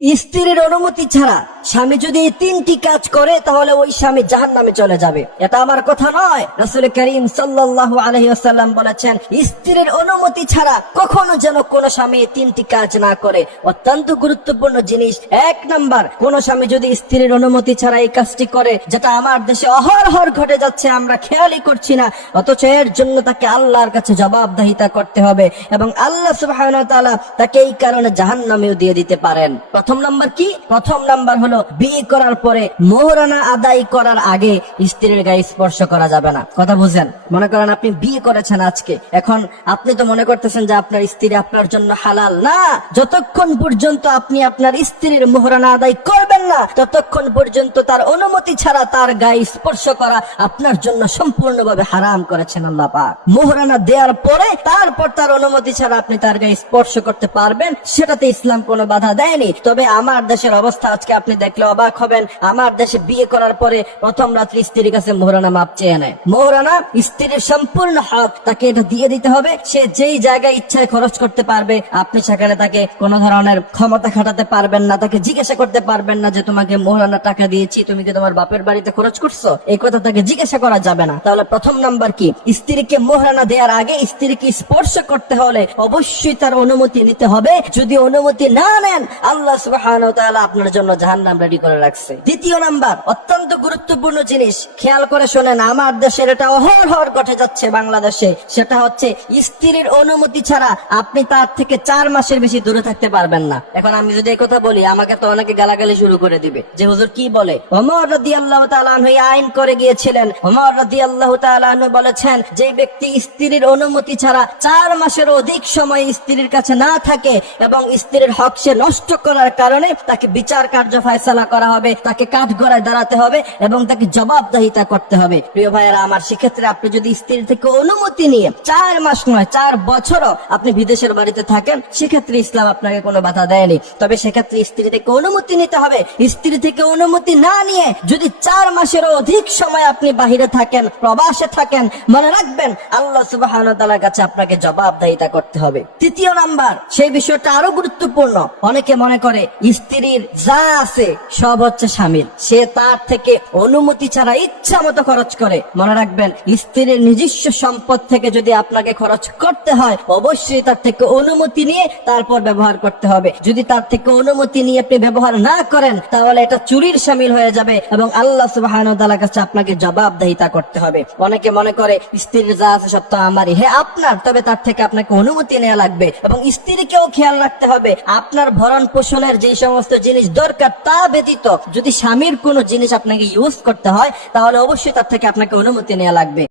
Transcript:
স্ত্রীর অনুমতি ছাড়া স্বামী যদি এই তিনটি কাজ করে তাহলে ওই স্বামী জাহান্নামে চলে যাবে। এটা আমার কথা নয়, রাসূল করিম সাল্লাল্লাহু আলাইহি ওয়াসাল্লাম বলেছেন, স্ত্রীর অনুমতি ছাড়া কখনো যেন কোন স্বামী এই তিনটি কাজ না করে। অত্যন্ত গুরুত্বপূর্ণ জিনিস। এক নাম্বার, কোন স্বামী যদি স্ত্রীর অনুমতি ছাড়া এই কাজটি করে, যেটা আমার দেশে অহরহ ঘটে যাচ্ছে, আমরা খেয়ালই করছি না, অথচ এর জন্য তাকে আল্লাহর কাছে জবাবদিহিতা করতে হবে এবং আল্লাহ সুবহানাহু ওয়া তাআলা তাকে এই কারণে জাহান্নামেও দিয়ে দিতে পারেন। প্রথম নাম্বার কি? প্রথম নাম্বার হলো, বিয়ে করার পরে মোহরানা আদায় করার আগে স্ত্রীর গায়ে স্পর্শ করা যাবে না। কথা বুঝেন? মনে করেন আপনি বিয়ে করেছেন আজকে, এখন আপনি তো মনে করতেছেন যে আপনার স্ত্রী আপনার জন্য হালাল না। যতক্ষণ পর্যন্ত আপনি আপনার স্ত্রীর মোহরানা আদায় করবেন না, ততক্ষণ পর্যন্ত তার অনুমতি ছাড়া তার গায়ে স্পর্শ করা আপনার জন্য সম্পূর্ণভাবে হারাম করেছেন আল্লাহ পাক। মোহরানা দেওয়ার পরে তারপর তার অনুমতি ছাড়া আপনি তার গায়ে স্পর্শ করতে পারবেন, সেটাতে ইসলাম কোনো বাধা দেয়নি। তবে আমার দেশের অবস্থা আজকে আপনি দেখলে অবাক হবেন। আমার দেশে বিয়ে করার পরে প্রথম রাত্রি স্ত্রীর কাছে মোহরানা মাপ চেয়ে নেয়। মোহরানা স্ত্রীর সম্পূর্ণ হক, তাকে এটা দিয়ে দিতে হবে। সে যেই জায়গায় ইচ্ছায় খরচ করতে পারবে, আপনি সেখানে তাকে কোন ধরনের ক্ষমতা খাটাতে পারবেন না, তাকে জিজ্ঞাসা করতে পারবেন না যে তোমাকে মোহরানা টাকা দিয়েছি, তুমি কি তোমার বাপের বাড়িতে খরচ করছো, এই কথা তাকে জিজ্ঞাসা করা যাবে না। তাহলে প্রথম নাম্বার কি? স্ত্রীকে মোহরানা দেওয়ার আগে স্ত্রীকে স্পর্শ করতে হলে অবশ্যই তার অনুমতি নিতে হবে। যদি অনুমতি না নেন, আল্লাহ সুবহানাহু ওয়া তাআলা আপনার জন্য জাহান্নাম রেডি করে রাখছে। দ্বিতীয় নাম্বার, অত্যন্ত গুরুত্বপূর্ণ জিনিস, খেয়াল করে শোনেন। আমার দেশের এটা অহরহ ঘটে যাচ্ছে বাংলাদেশে। সেটা হচ্ছে, স্ত্রীর অনুমতি ছাড়া আপনি তার থেকে 4 মাসের বেশি দূরে থাকতে পারবেন না। এখন আমি যদি এই কথা বলি, আমাকে তো অনেকে গালাগালি শুরু করে দিবে যে হুজুর কি বলে। ওমর রাদিয়াল্লাহু তাআলা আনহু আইন করে গিয়েছিলেন। ওমর রাদিয়াল্লাহু তাআলা আনহু বলেছেন, যে ব্যক্তি স্ত্রীর অনুমতি ছাড়া 4 মাসের অধিক সময় স্ত্রীর কাছে না থাকে এবং স্ত্রীর হক সে নষ্ট করার কারণে তাকে বিচার কার্য ফয়সালা করা হবে, তাকে কাঠগড়ায় দাঁড়াতে হবে এবং তাকে জবাবদিহিতা করতে হবে। প্রিয় ভাইয়েরা আমার, সেক্ষেত্রে আপনি যদি স্ত্রী থেকে অনুমতি নিয়ে 4 মাস নয় 4 বছরও আপনি বিদেশের বাড়িতে থাকেন, সেক্ষেত্রে ইসলাম আপনাকে কোনো বাধা দেয়নি। তবে সেক্ষেত্রে স্ত্রী থেকে অনুমতি নিতে হবে। স্ত্রী থেকে অনুমতি না নিয়ে যদি 4 মাসেরও অধিক সময় আপনি বাহিরে থাকেন, প্রবাসে থাকেন, মনে রাখবেন আল্লাহ সুবহানাহু ওয়া তাআলার কাছে আপনাকে জবাবদিহিতা করতে হবে। তৃতীয় নাম্বার, সেই বিষয়টা আরো গুরুত্বপূর্ণ। অনেকে মনে করে স্ত্রীর যা আছে সব হচ্ছে স্বামীর, সে তার থেকে অনুমতি ছাড়া ইচ্ছা মতো খরচ করে। মনে রাখবেন, স্ত্রীর নিজস্ব সম্পদ থেকে যদি আপনাকে খরচ করতে হয়, অবশ্যই তার থেকে অনুমতি নিয়ে তারপর ব্যবহার করতে হবে। যদি তার থেকে অনুমতি নিয়ে আপনি ব্যবহার না করেন, তাহলে এটা চুরির শামিল হয়ে যাবে এবং আল্লাহ সুবহানাহু ওয়া তাআলার কাছে আপনাকে জবাবদিহিতা করতে হবে। অনেকে মনে করে স্ত্রীর যা আছে সব তো আমারই। হ্যাঁ আপনার, তবে তার থেকে আপনাকে অনুমতি নেওয়া লাগবে এবং স্ত্রীকেও খেয়াল রাখতে হবে আপনার ভরণ পোষণের যে সমস্ত জিনিস দরকার তা ব্যতীত যদি স্বামীর কোনো জিনিস আপনাকে ইউজ করতে হয়, তাহলে অবশ্যই তার থেকে আপনাকে অনুমতি নেওয়া লাগবে।